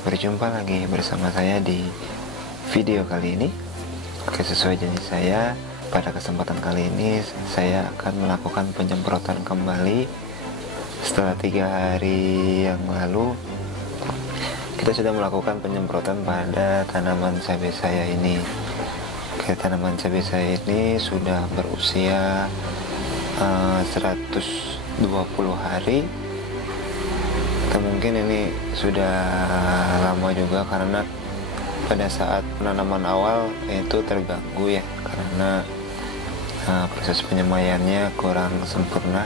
berjumpa lagi bersama saya di video kali ini. Oke, sesuai janji saya, pada kesempatan kali ini saya akan melakukan penyemprotan kembali. Setelah 3 hari yang lalu kita sudah melakukan penyemprotan pada tanaman cabai saya ini. Oke, tanaman cabai saya ini sudah berusia 120 hari, atau mungkin ini sudah lama juga, karena pada saat penanaman awal itu terganggu ya, karena proses penyemaiannya kurang sempurna.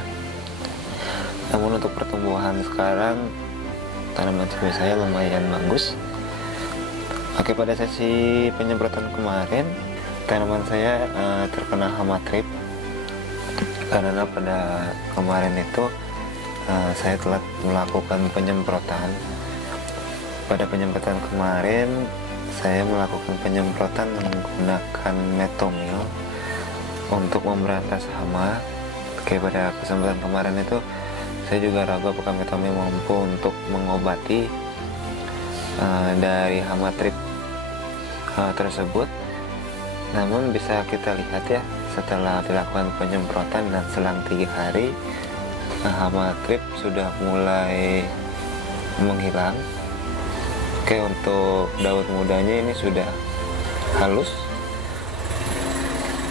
Namun untuk pertumbuhan sekarang tanaman cabai saya lumayan bagus. Oke, pada sesi penyemprotan kemarin tanaman saya terkena hama trip, karena pada kemarin itu saya telah melakukan penyemprotan. Pada penyemprotan kemarin saya melakukan penyemprotan menggunakan metomil untuk memberantas hama. Oke, pada kesempatan kemarin itu saya juga ragu apakah metomil mampu untuk mengobati dari hama trip tersebut. Namun bisa kita lihat ya, setelah dilakukan penyemprotan dan selang 3 hari hama trip sudah mulai menghilang. Oke, untuk daun mudanya ini sudah halus,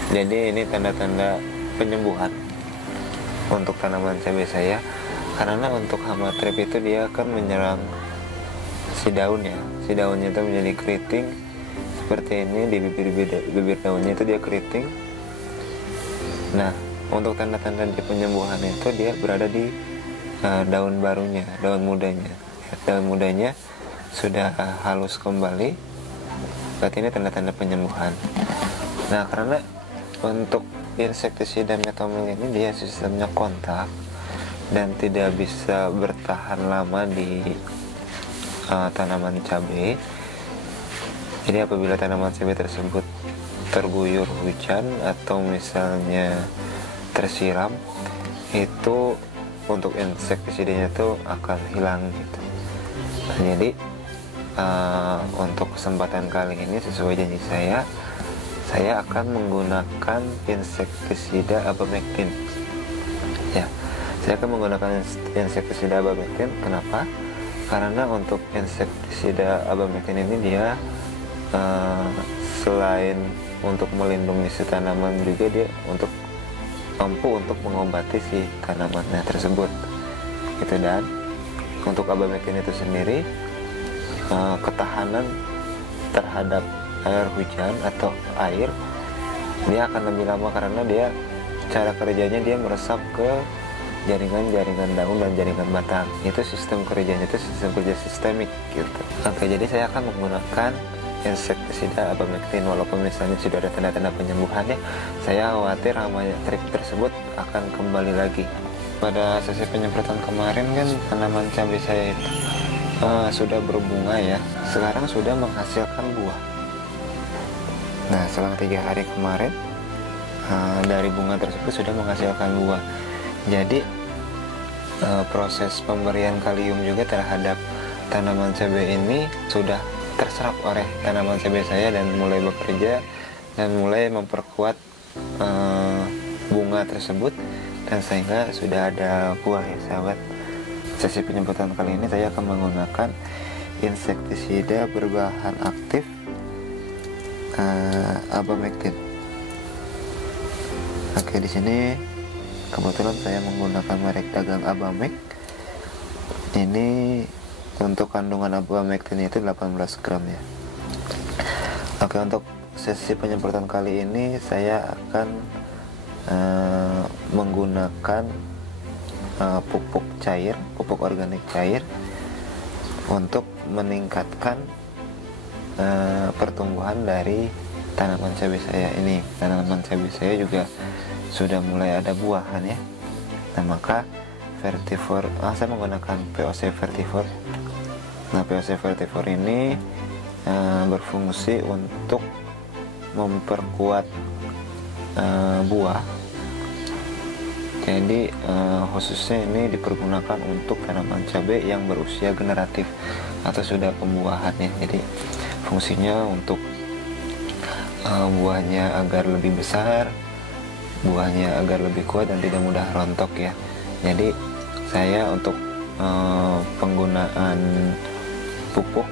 jadi ini tanda-tanda penyembuhan untuk tanaman cabai saya. Karena untuk hama trip itu dia akan menyerang si daun ya, si daunnya itu menjadi keriting seperti ini, di bibir daunnya itu dia keriting. Nah, untuk tanda-tanda di penyembuhan itu dia berada di daun barunya, daun mudanya. Daun mudanya sudah halus kembali, berarti ini tanda-tanda penyembuhan. Nah, karena untuk insektisida metomil ini dia sistemnya kontak dan tidak bisa bertahan lama di tanaman cabai. Jadi apabila tanaman cabai tersebut terguyur hujan atau misalnya tersiram, itu untuk insektisidanya itu akan hilang gitu. Nah, jadi untuk kesempatan kali ini sesuai janji saya akan menggunakan insektisida abamectin. Ya, saya akan menggunakan insektisida abamectin. Kenapa? Karena untuk insektisida abamectin ini dia selain untuk melindungi si tanaman, juga dia mampu untuk mengobati si tanamannya tersebut gitu. Dan untuk abamectin itu sendiri ketahanan terhadap air hujan atau air dia akan lebih lama, karena dia cara kerjanya dia meresap ke jaringan-jaringan daun dan jaringan batang. Itu sistem kerjanya, itu sistem kerja sistemik gitu. Oke, jadi saya akan menggunakan insektisida abamectin. Walaupun misalnya sudah ada tanda-tanda penyembuhan ya, saya khawatir hama trip tersebut akan kembali lagi. Pada sesi penyemprotan kemarin kan tanaman cabai saya itu sudah berbunga ya, sekarang sudah menghasilkan buah. Nah, selang 3 hari kemarin dari bunga tersebut sudah menghasilkan buah. Jadi proses pemberian kalium juga terhadap tanaman cabai ini sudah terserap oleh tanaman cabai saya dan mulai bekerja dan mulai memperkuat bunga tersebut, dan sehingga sudah ada buah ya sahabat. Sesi penyemprotan kali ini saya akan menggunakan insektisida berbahan aktif abamectin. Oke, di sini kebetulan saya menggunakan merek dagang Abamec. Ini untuk kandungan abamectin itu 18 gram ya. Oke, untuk sesi penyemprotan kali ini saya akan menggunakan pupuk cair, pupuk organik cair untuk meningkatkan pertumbuhan dari tanaman cabai saya ini. Tanaman cabai saya juga sudah mulai ada buahan ya. Nah, maka Vertivore, saya menggunakan POC Vertivore. Nah, POC Vertivore ini berfungsi untuk memperkuat buah Jadi khususnya ini dipergunakan untuk tanaman cabai yang berusia generatif atau sudah pembuahannya. Jadi fungsinya untuk buahnya agar lebih besar, buahnya agar lebih kuat dan tidak mudah rontok ya. Jadi saya untuk penggunaan pupuk,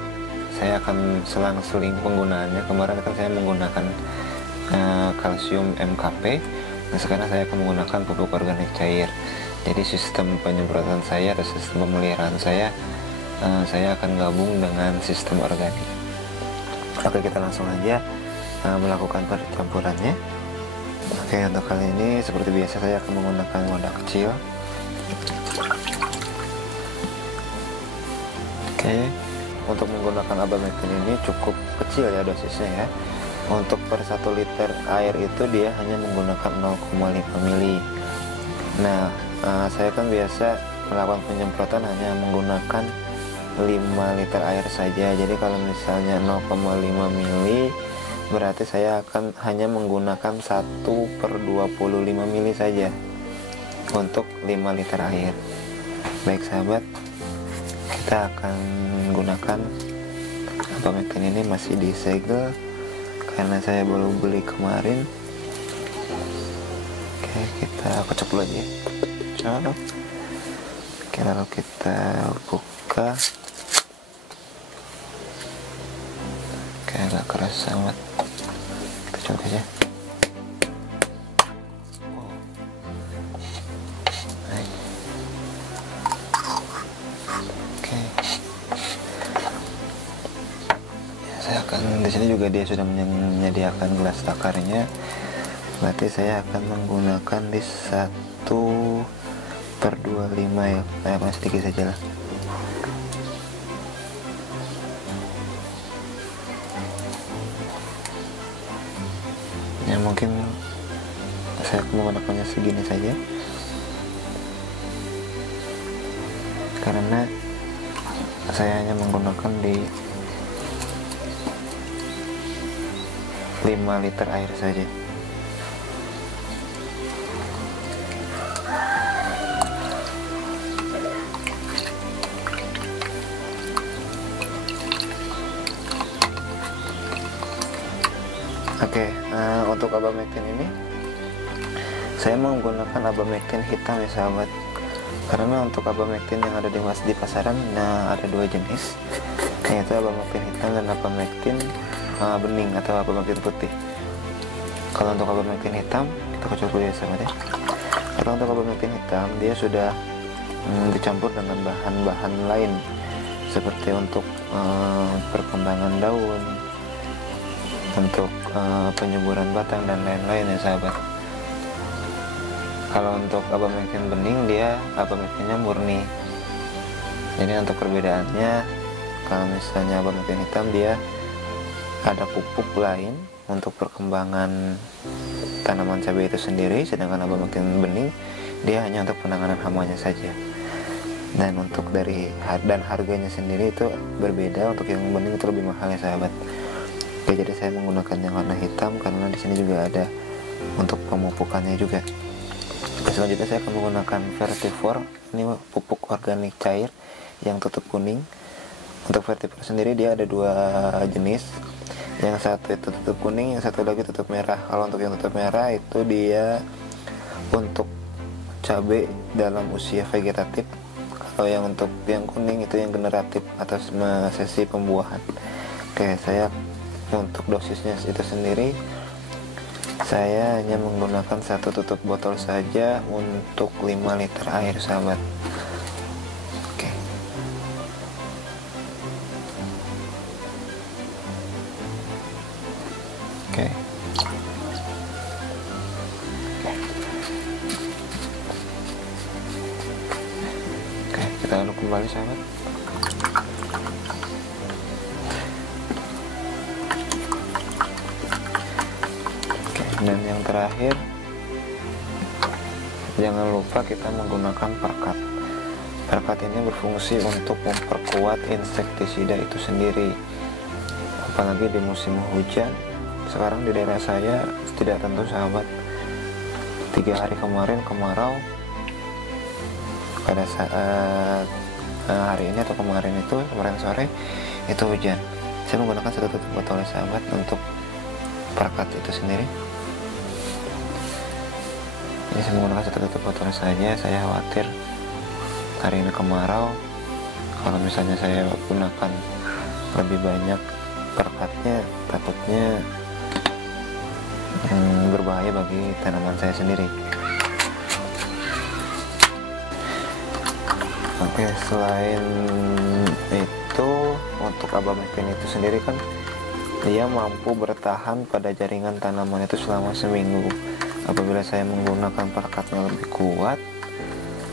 saya akan selang-seling penggunaannya. Kemarin kan saya menggunakan kalsium MKP. Nah, sekarang saya akan menggunakan pupuk organik cair. Jadi sistem penyemprotan saya atau sistem pemeliharaan saya akan gabung dengan sistem organik. Oke, kita langsung aja melakukan percampurannya. Oke, untuk kali ini seperti biasa saya akan menggunakan wadah kecil. Oke, untuk menggunakan abamectin ini cukup kecil ya dosisnya ya. Untuk per 1 liter air itu dia hanya menggunakan 0,5 mili. Nah, saya kan biasa melakukan penyemprotan hanya menggunakan 5 liter air saja. Jadi kalau misalnya 0,5 mili, berarti saya akan hanya menggunakan 1/25 mili saja untuk 5 liter air. Baik sahabat, kita akan gunakan abamectin ini masih disegel karena saya baru beli kemarin. Oke, kita kocok dulu aja. Oke, lalu kita buka. Oke, agak keras sangat. Kita coba aja. Oke. Saya akan di sini juga dia sudah menyediakan gelas takarnya. Berarti saya akan menggunakan di 1/25 ya. Saya sedikit saja lah. Ya mungkin saya akan menggunakannya segini saja. Karena saya hanya menggunakan di 5 liter air saja. Oke, untuk abamectin ini saya menggunakan abamectin hitam ya sahabat. Karena untuk abamectin yang ada di pasaran, ada 2 jenis, yaitu abamectin hitam dan abamectin bening atau abamectin putih. Kalau untuk abamectin hitam, kita kocok dulu ya sahabat ya. Kalau untuk abamectin hitam, dia sudah dicampur dengan bahan-bahan lain seperti untuk perkembangan daun, untuk penyuburan batang dan lain-lain ya sahabat. Kalau untuk abamectin bening, dia abamectinnya murni. Jadi untuk perbedaannya, kalau misalnya abamectin hitam dia ada pupuk lain untuk perkembangan tanaman cabai itu sendiri, sedangkan abamectin bening dia hanya untuk penanganan hamanya saja. Dan untuk dan harganya sendiri itu berbeda. Untuk yang bening itu lebih mahal ya sahabat. Oke, jadi saya menggunakan yang warna hitam karena di sini juga ada untuk pemupukannya juga. Selanjutnya saya akan menggunakan Vertivore. Ini pupuk organik cair yang tutup kuning. Untuk Vertivore sendiri dia ada 2 jenis. Yang satu itu tutup kuning, yang satu lagi tutup merah. Kalau untuk yang tutup merah itu dia untuk cabai dalam usia vegetatif. Kalau yang untuk yang kuning itu yang generatif atau sesi pembuahan. Oke, saya untuk dosisnya itu sendiri, saya hanya menggunakan 1 tutup botol saja untuk 5 liter air sahabat. Oke. Oke. Oke, kita aduk kembali sahabat. Dan yang terakhir, jangan lupa kita menggunakan perkat. Perkat ini berfungsi untuk memperkuat insektisida itu sendiri. Apalagi di musim hujan. Sekarang di daerah saya tidak tentu sahabat. 3 hari kemarin kemarau, pada saat hari ini atau kemarin sore itu hujan. Saya menggunakan satu tutup botol sahabat untuk perekat itu sendiri. Ini saya menggunakan satu tutup botol saja. Saya khawatir hari ini kemarau, kalau misalnya saya gunakan lebih banyak perekatnya, takutnya berbahaya bagi tanaman saya sendiri. Oke, selain itu untuk abamectin itu sendiri kan dia mampu bertahan pada jaringan tanaman itu selama seminggu. Apabila saya menggunakan perekatnya lebih kuat,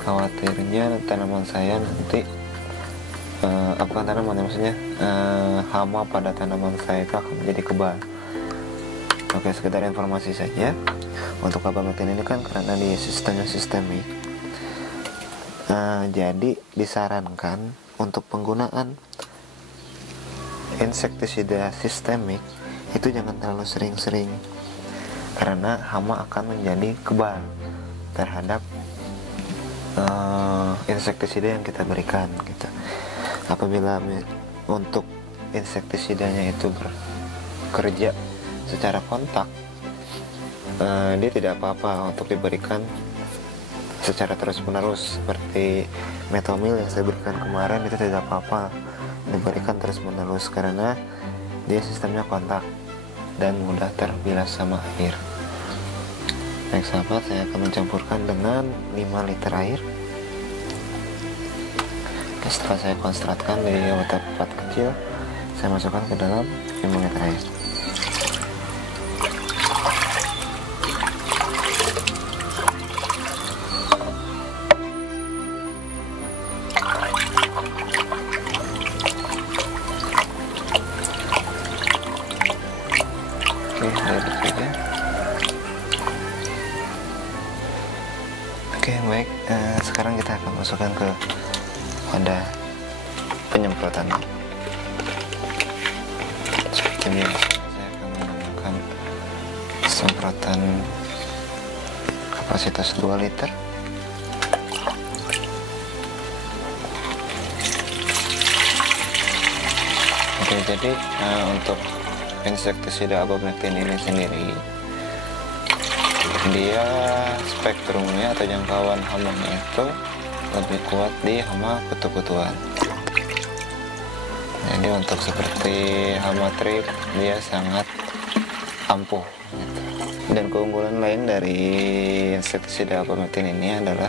khawatirnya tanaman saya nanti bukan tanaman, maksudnya hama pada tanaman saya itu akan menjadi kebal. Oke, sekedar informasi saja. Untuk abamectin ini kan karena dia sistemnya sistemik, jadi disarankan untuk penggunaan insektisida sistemik itu jangan terlalu sering-sering, karena hama akan menjadi kebal terhadap insektisida yang kita berikan gitu. Apabila untuk insektisidanya itu bekerja secara kontak, dia tidak apa-apa untuk diberikan secara terus-menerus. Seperti metomil yang saya berikan kemarin, itu tidak apa-apa diberikan terus-menerus karena dia sistemnya kontak dan mudah terbilas sama air. Baik sahabat, saya akan mencampurkan dengan 5 liter air. Setelah saya konstratkan di water pot kecil, saya masukkan ke dalam 5 liter air. Oke, baik. Sekarang kita akan masukkan ke wadah penyemprotan. Seperti biasa, saya akan menggunakan semprotan kapasitas 2 liter. Oke, jadi untuk insektisida abamectin ini sendiri, dia spektrumnya atau jangkauan hamanya itu lebih kuat di hama kutu-kutuan. Jadi untuk seperti hama trip dia sangat ampuh gitu. Dan keunggulan lain dari insektisida abamectin ini adalah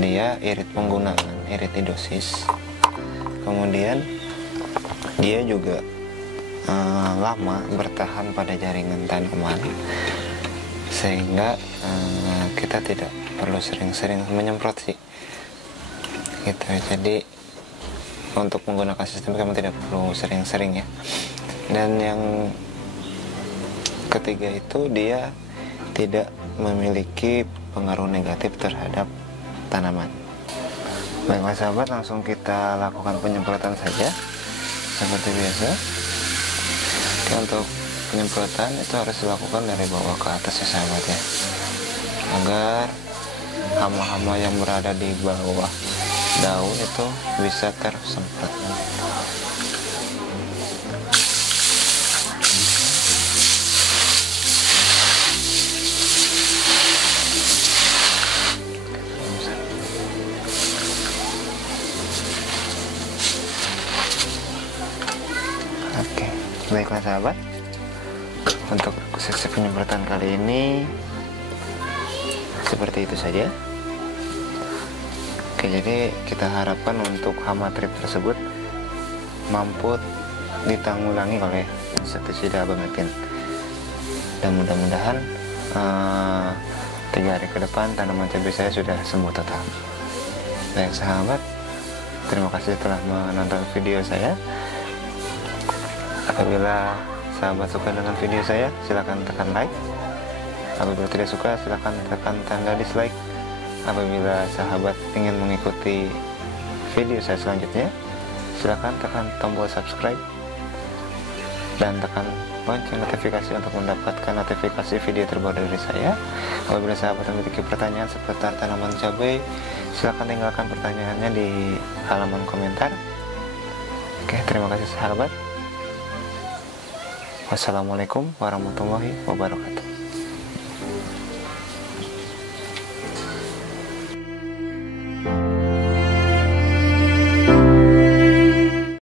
dia irit penggunaan, iritidosis. Kemudian dia juga lama bertahan pada jaringan tanaman, sehingga kita tidak perlu sering-sering menyemprot sih gitu. Jadi untuk menggunakan sistem kamu tidak perlu sering-sering ya. Dan yang ketiga itu dia tidak memiliki pengaruh negatif terhadap tanaman. Baiklah sahabat, langsung kita lakukan penyemprotan saja seperti biasa. Oke, untuk penyemprotan itu harus dilakukan dari bawah ke atas ya sahabat ya, agar hama-hama yang berada di bawah daun itu bisa tersemprot. Oke, baiklah sahabat, untuk sesi penyemprotan kali ini seperti itu saja. Oke, jadi kita harapkan untuk hama trip tersebut mampu ditanggulangi oleh insektisida abamectin, dan mudah-mudahan 3 hari ke depan tanaman cabai saya sudah sembuh total. Baik sahabat, terima kasih telah menonton video saya. Apabila sahabat suka dengan video saya, silakan tekan like. Apabila tidak suka, silakan tekan tanda dislike. Apabila sahabat ingin mengikuti video saya selanjutnya, silakan tekan tombol subscribe dan tekan lonceng notifikasi untuk mendapatkan notifikasi video terbaru dari saya. Apabila sahabat memiliki pertanyaan seputar tanaman cabai, silahkan tinggalkan pertanyaannya di halaman komentar. Oke, terima kasih sahabat. Wassalamualaikum warahmatullahi wabarakatuh.